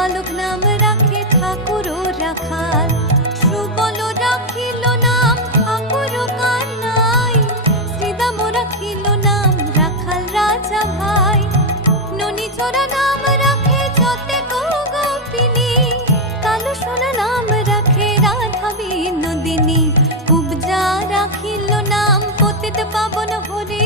বালক নাম রাখে ঠাকুর ও রাখাল, সুবল রাখিল নাম ঠাকুর কানাই, শ্রীদাম রাখিল নাম রাখাল রাজা ভাই, ননীচরা নাম রাখে যতে গোপিনী, কালো সোনা নাম রাখে রাধা বিনোদিনী, কুবজা রাখিল নাম পতিত পাবন হরে